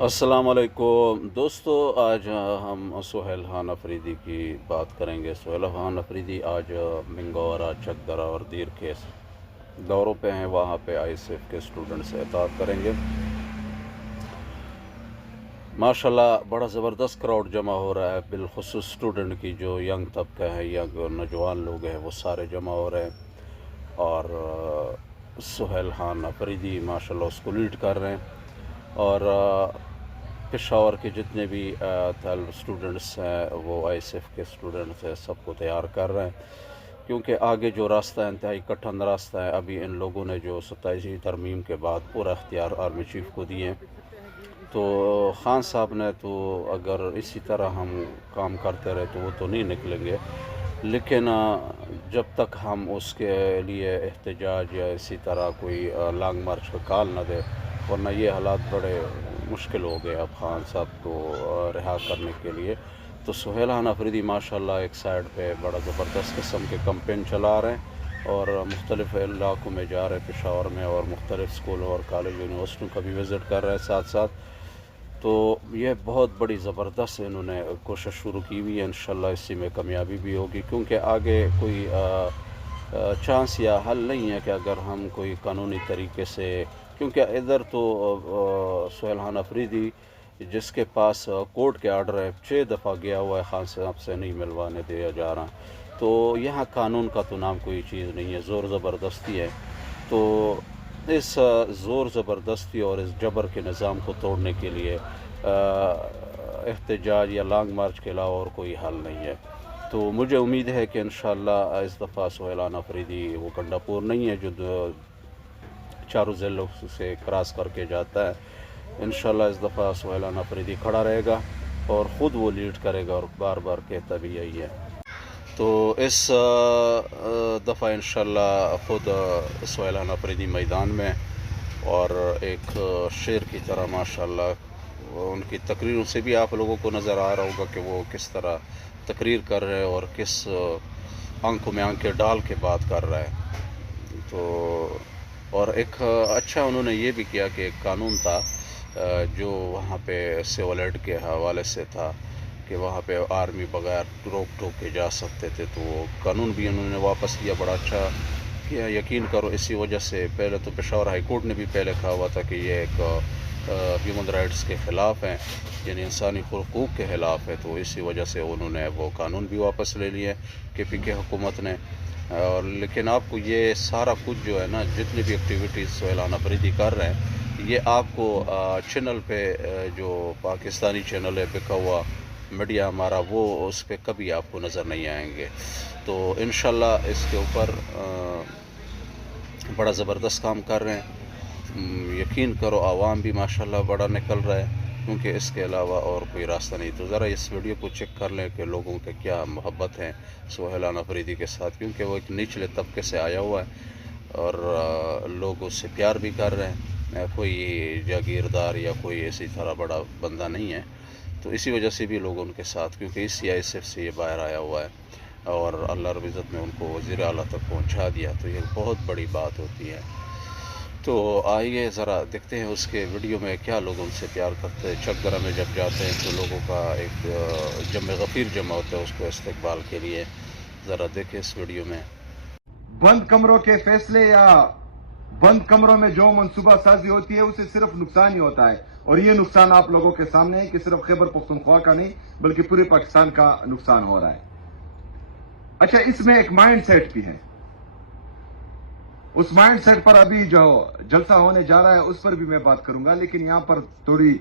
السلام علیکم دوستو، آج ہم سہیل خان افریدی کی بات کریں گے۔ سہیل خان افریدی آج منگورہ، چکدرہ اور دیر کے دوروں پہ ہیں، وہاں پہ آئی ایس ایف کے اسٹوڈنٹ سے اطاعت کریں گے۔ ماشاءاللہ بڑا زبردست کراؤڈ جمع ہو رہا ہے، بالخصوص اسٹوڈنٹ کی جو ینگ طبقہ ہے، ینگ نوجوان لوگ ہیں، وہ سارے جمع ہو رہے ہیں اور سہیل خان افریدی ماشاءاللہ اس کو لیڈ کر رہے ہیں۔ اور پشاور کے جتنے بھی طالب اسٹوڈنٹس ہیں، وہ آئی ایس ایف کے اسٹوڈنٹس ہیں، سب کو تیار کر رہے ہیں، کیونکہ آگے جو راستہ ہے انتہائی کٹھن راستہ ہے۔ ابھی ان لوگوں نے جو 27ویں ترمیم کے بعد پورا اختیار آرمی چیف کو دیے، تو خان صاحب نے تو اگر اسی طرح ہم کام کرتے رہے تو وہ تو نہیں نکلیں گے، لیکن جب تک ہم اس کے لیے احتجاج یا اسی طرح کوئی لانگ مارچ کا کال نہ دے، ورنہ یہ حالات بڑے مشکل ہو گئے اب خان صاحب کو رہا کرنے کے لیے۔ تو سہیل خان افریدی ماشاءاللہ ایک سائیڈ پہ بڑا زبردست قسم کے کمپین چلا رہے ہیں اور مختلف علاقوں میں جا رہے ہیں، پشاور میں، اور مختلف اسکولوں اور کالج یونیورسٹیوں کا بھی وزٹ کر رہے ہیں ساتھ ساتھ۔ تو یہ بہت بڑی زبردست انہوں نے کوشش شروع کی ہوئی ہے، انشاءاللہ اسی میں کامیابی بھی ہوگی، کیونکہ آگے کوئی چانس یا حل نہیں ہے کہ اگر ہم کوئی قانونی طریقے سے، کیونکہ ادھر تو سہیل خان افریدی جس کے پاس کورٹ کے آرڈر ہے، 6 دفعہ گیا ہوا ہے، خان صاحب سے نہیں ملوانے دیا جا رہا، تو یہاں قانون کا تو نام کوئی چیز نہیں ہے، زور زبردستی ہے۔ تو اس زور زبردستی اور اس جبر کے نظام کو توڑنے کے لیے احتجاج یا لانگ مارچ کے علاوہ اور کوئی حل نہیں ہے۔ تو مجھے امید ہے کہ انشاءاللہ اس دفعہ سہیل خان افریدی وہ کنڈا پور نہیں ہے جو چاروں ضلعوں سے کراس کر کے جاتا ہے۔ انشاءاللہ اس دفعہ سہیل خان افریدی کھڑا رہے گا اور خود وہ لیڈ کرے گا، اور بار بار کہتا بھی یہی ہے۔ تو اس دفعہ انشاءاللہ خود سہیل خان افریدی میدان میں، اور ایک شیر کی طرح ماشاءاللہ ان کی تقریروں سے بھی آپ لوگوں کو نظر آ رہا ہوگا کہ وہ کس طرح تقریر کر رہے ہیں اور کس آنکھوں میں آنکھیں ڈال کے بات کر رہا ہے۔ تو اور ایک اچھا انہوں نے یہ بھی کیا کہ ایک قانون تھا جو وہاں پہ سول ایڈ کے حوالے سے تھا کہ وہاں پہ آرمی بغیر روک ٹوک کے جا سکتے تھے، تو وہ قانون بھی انہوں نے واپس لیا، بڑا اچھا کیا۔ یقین کرو اسی وجہ سے پہلے تو پشاور ہائی کورٹ نے بھی پہلے کہا ہوا تھا کہ یہ ایک ہیومن رائٹس کے خلاف ہیں، یعنی انسانی حقوق کے خلاف ہے، تو اسی وجہ سے انہوں نے وہ قانون بھی واپس لے لیے کے پی کے حکومت نے۔ اور لیکن آپ کو یہ سارا کچھ جو ہے نا، جتنی بھی ایکٹیویٹیز سہیل خان افریدی کر رہے ہیں، یہ آپ کو چینل پہ جو پاکستانی چینل ہے بکا ہوا میڈیا ہمارا، وہ اس پہ کبھی آپ کو نظر نہیں آئیں گے۔ تو انشاءاللہ اس کے اوپر بڑا زبردست کام کر رہے ہیں، یقین کرو عوام بھی ماشاءاللہ بڑا نکل رہا ہے، کیونکہ اس کے علاوہ اور کوئی راستہ نہیں۔ تو ذرا اس ویڈیو کو چیک کر لیں کہ لوگوں کے کیا محبت ہے سہیل خان افریدی کے ساتھ، کیونکہ وہ ایک نچلے طبقے سے آیا ہوا ہے اور لوگ اس سے پیار بھی کر رہے ہیں، کوئی جاگیردار یا کوئی اسی طرح بڑا بندہ نہیں ہے، تو اسی وجہ سے بھی لوگ ان کے ساتھ، کیونکہ اسی آئی ایس ایف سے یہ باہر آیا ہوا ہے اور اللہ رب العزت نے ان کو وزیر اعلیٰ تک پہنچا دیا، تو یہ بہت بڑی بات ہوتی ہے۔ تو آئیے ذرا دیکھتے ہیں اس کے ویڈیو میں کیا لوگ ان سے پیار کرتے ہیں۔ چکدرہ میں جب جاتے ہیں تو لوگوں کا ایک جمع غفیر جمع ہوتا ہے اس کو استقبال کے لیے، ذرا دیکھیں اس ویڈیو میں۔ بند کمروں کے فیصلے یا بند کمروں میں جو منصوبہ سازی ہوتی ہے اسے صرف نقصان ہی ہوتا ہے، اور یہ نقصان آپ لوگوں کے سامنے ہے کہ صرف خیبر پختونخوا کا نہیں بلکہ پورے پاکستان کا نقصان ہو رہا ہے۔ اچھا، اس میں ایک مائنڈ سیٹ بھی ہے، اس مائنڈ سیٹ پر ابھی جو جلسہ ہونے جا رہا ہے اس پر بھی میں بات کروں گا، لیکن یہاں پر تھوڑی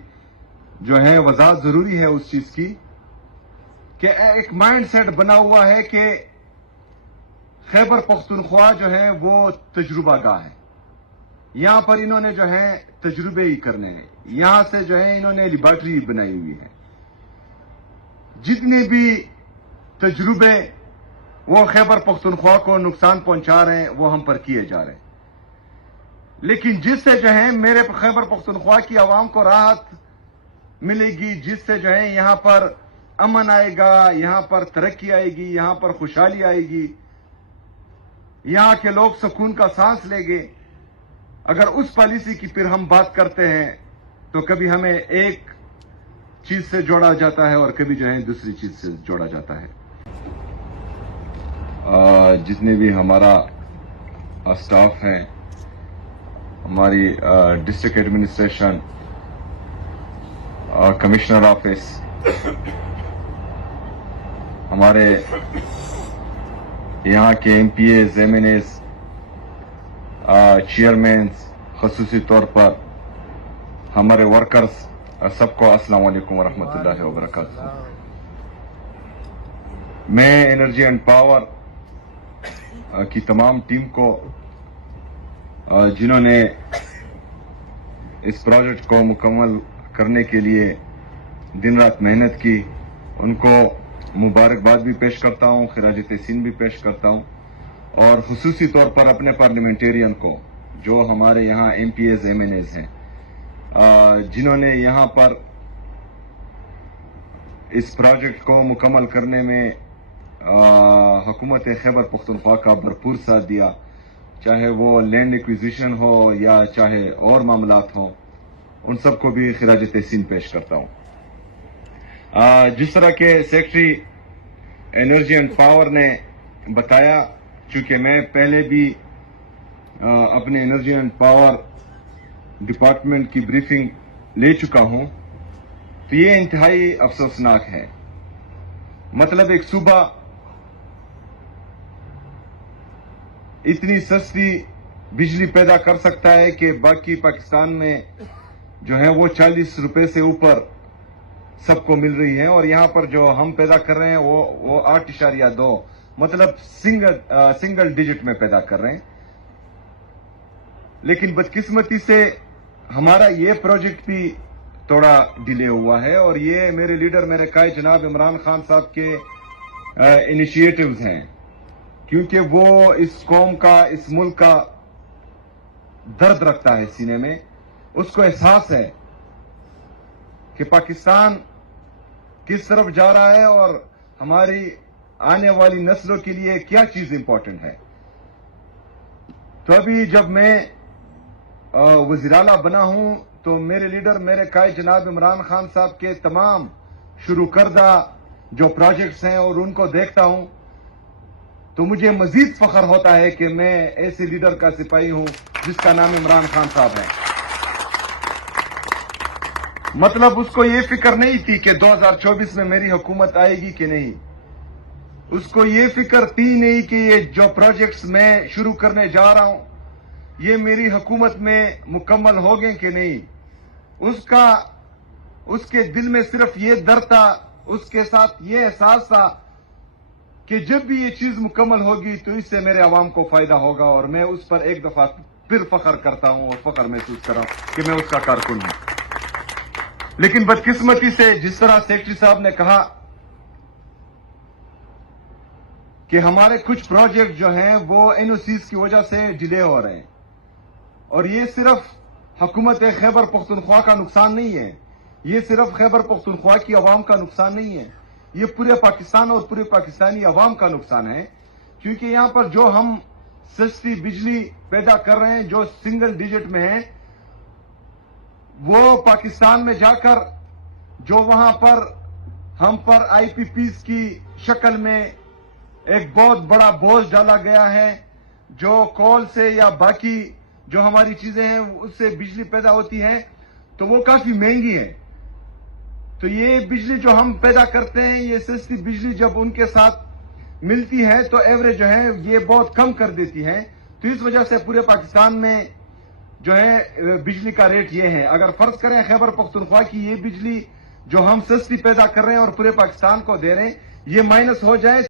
جو ہے وضاحت ضروری ہے اس چیز کی کہ ایک مائنڈ سیٹ بنا ہوا ہے کہ خیبر پختونخوا جو ہے وہ تجربہ گاہ ہے، یہاں پر انہوں نے جو ہے تجربے ہی کرنے ہیں، یہاں سے جو ہے انہوں نے لیبارٹری بنائی ہوئی ہے، جتنے بھی تجربے وہ خیبر پختونخوا کو نقصان پہنچا رہے ہیں وہ ہم پر کیے جا رہے ہیں، لیکن جس سے جو ہے میرے خیبر پختونخوا کی عوام کو راحت ملے گی، جس سے جو ہے یہاں پر امن آئے گا، یہاں پر ترقی آئے گی، یہاں پر خوشحالی آئے گی، یہاں کے لوگ سکون کا سانس لیں گے، اگر اس پالیسی کی پھر ہم بات کرتے ہیں تو کبھی ہمیں ایک چیز سے جوڑا جاتا ہے اور کبھی جو ہے دوسری چیز سے جوڑا جاتا ہے. جتنے بھی ہمارا اسٹاف ہے، ہماری ڈسٹرکٹ ایڈمنسٹریشن، کمشنر آفس، ہمارے یہاں کے ایم پی as, M N As, chairmen, خصوصی طور پر ہمارے ورکرز، سب کو السلام علیکم ورحمۃ اللہ وبرکاتہ. میں انرجی اینڈ پاور کی تمام ٹیم کو، جنہوں نے اس پروجیکٹ کو مکمل کرنے کے لیے دن رات محنت کی، ان کو مبارکباد بھی پیش کرتا ہوں، خراج تحسین بھی پیش کرتا ہوں، اور خصوصی طور پر اپنے پارلیمنٹیرین کو، جو ہمارے یہاں M P as, M N as ہیں، جنہوں نے یہاں پر اس پروجیکٹ کو مکمل کرنے میں حکومت خیبر پختونخوا کا بھرپور ساتھ دیا، چاہے وہ لینڈ ایکویزیشن ہو یا چاہے اور معاملات ہوں، ان سب کو بھی خراج تحسین پیش کرتا ہوں. جس طرح کے سیکرٹری انرجی اینڈ پاور نے بتایا، چونکہ میں پہلے بھی اپنے انرجی اینڈ پاور ڈپارٹمنٹ کی بریفنگ لے چکا ہوں، تو یہ انتہائی افسوسناک ہے. مطلب ایک صوبہ اتنی سستی بجلی پیدا کر سکتا ہے کہ باقی پاکستان میں جو ہے وہ 40 روپے سے اوپر سب کو مل رہی ہے، اور یہاں پر جو ہم پیدا کر رہے ہیں وہ 8.2 مطلب سنگل ڈیجٹ میں پیدا کر رہے ہیں. لیکن بدقسمتی سے ہمارا یہ پروجیکٹ بھی تھوڑا ڈیلے ہوا ہے، اور یہ میرے لیڈر، میرے قائد جناب عمران خان صاحب کے انیشیٹوز ہیں، کیونکہ وہ اس قوم کا، اس ملک کا درد رکھتا ہے سینے میں. اس کو احساس ہے کہ پاکستان کس طرف جا رہا ہے اور ہماری آنے والی نسلوں کے لیے کیا چیز امپورٹنٹ ہے. تو ابھی جب میں وزیر اعلیٰ بنا ہوں تو میرے لیڈر، میرے قائد جناب عمران خان صاحب کے تمام شروع کردہ جو پروجیکٹس ہیں اور ان کو دیکھتا ہوں تو مجھے مزید فخر ہوتا ہے کہ میں ایسے لیڈر کا سپاہی ہوں جس کا نام عمران خان صاحب ہے. مطلب اس کو یہ فکر نہیں تھی کہ 2024 میں میری حکومت آئے گی کہ نہیں، اس کو یہ فکر تھی نہیں کہ یہ جو پروجیکٹس میں شروع کرنے جا رہا ہوں یہ میری حکومت میں مکمل ہو گئے کہ نہیں. اس کے دل میں صرف یہ ڈر تھا، اس کے ساتھ یہ احساس تھا کہ جب بھی یہ چیز مکمل ہوگی تو اس سے میرے عوام کو فائدہ ہوگا، اور میں اس پر ایک دفعہ پھر فخر کرتا ہوں اور فخر محسوس کر رہا ہوں کہ میں اس کا کارکن ہوں. لیکن بدقسمتی سے جس طرح سیکرٹری صاحب نے کہا کہ ہمارے کچھ پروجیکٹ جو ہیں وہ این او سیز کی وجہ سے ڈیلے ہو رہے ہیں، اور یہ صرف حکومت خیبر پختونخوا کا نقصان نہیں ہے، یہ صرف خیبر پختونخوا کی عوام کا نقصان نہیں ہے، یہ پورے پاکستان اور پورے پاکستانی عوام کا نقصان ہے. کیونکہ یہاں پر جو ہم سستی بجلی پیدا کر رہے ہیں جو سنگل ڈیجٹ میں ہے، وہ پاکستان میں جا کر جو وہاں پر ہم پر آئی پی پیز کی شکل میں ایک بہت بڑا بوجھ ڈالا گیا ہے، جو کول سے یا باقی جو ہماری چیزیں ہیں اس سے بجلی پیدا ہوتی ہے تو وہ کافی مہنگی ہے. تو یہ بجلی جو ہم پیدا کرتے ہیں، یہ سستی بجلی جب ان کے ساتھ ملتی ہے تو ایوریج جو ہے یہ بہت کم کر دیتی ہے. تو اس وجہ سے پورے پاکستان میں جو ہے بجلی کا ریٹ یہ ہے. اگر فرض کریں خیبر پختونخوا کی یہ بجلی جو ہم سستی پیدا کر رہے ہیں اور پورے پاکستان کو دے رہے ہیں یہ مائنس ہو جائے